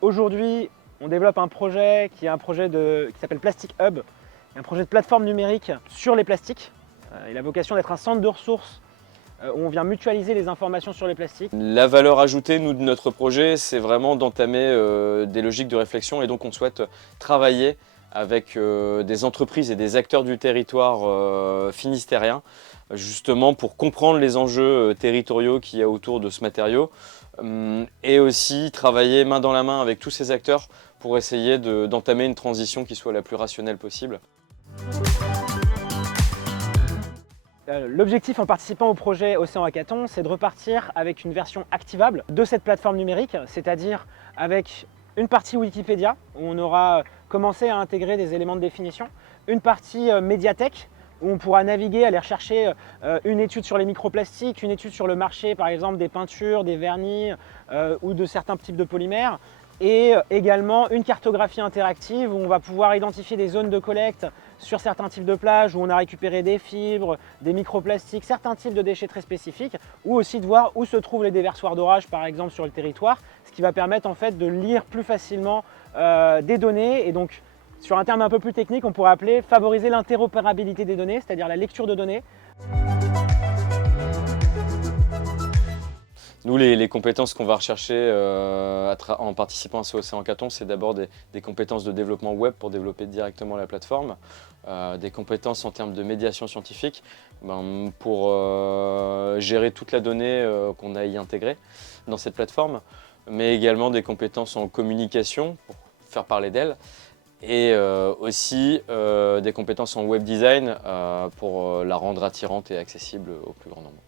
Aujourd'hui, on développe un projet qui s'appelle Plastic Hub, un projet de plateforme numérique sur les plastiques. Il a vocation d'être un centre de ressources où on vient mutualiser les informations sur les plastiques. La valeur ajoutée, nous, de notre projet, c'est vraiment d'entamer des logiques de réflexion, et donc on souhaite travailler avec des entreprises et des acteurs du territoire finistérien, justement pour comprendre les enjeux territoriaux qu'il y a autour de ce matériau, et aussi travailler main dans la main avec tous ces acteurs pour essayer d'entamer une transition qui soit la plus rationnelle possible. L'objectif en participant au projet Océan Hackathon, c'est de repartir avec une version activable de cette plateforme numérique, c'est-à-dire avec une partie Wikipédia, où on aura commencé à intégrer des éléments de définition, une partie médiathèque, où on pourra naviguer, aller rechercher une étude sur les microplastiques, une étude sur le marché, par exemple des peintures, des vernis ou de certains types de polymères, et également une cartographie interactive où on va pouvoir identifier des zones de collecte sur certains types de plages où on a récupéré des fibres, des microplastiques, certains types de déchets très spécifiques, ou aussi de voir où se trouvent les déversoirs d'orage par exemple sur le territoire, ce qui va permettre en fait de lire plus facilement des données, et donc sur un terme un peu plus technique, on pourrait appeler favoriser l'interopérabilité des données, c'est-à-dire la lecture de données. Nous, les compétences qu'on va rechercher en participant à ce Océan Hackathon, c'est d'abord des compétences de développement web pour développer directement la plateforme, des compétences en termes de médiation scientifique pour gérer toute la donnée qu'on a y intégrée dans cette plateforme, mais également des compétences en communication pour faire parler d'elle, et aussi des compétences en web design pour la rendre attirante et accessible au plus grand nombre.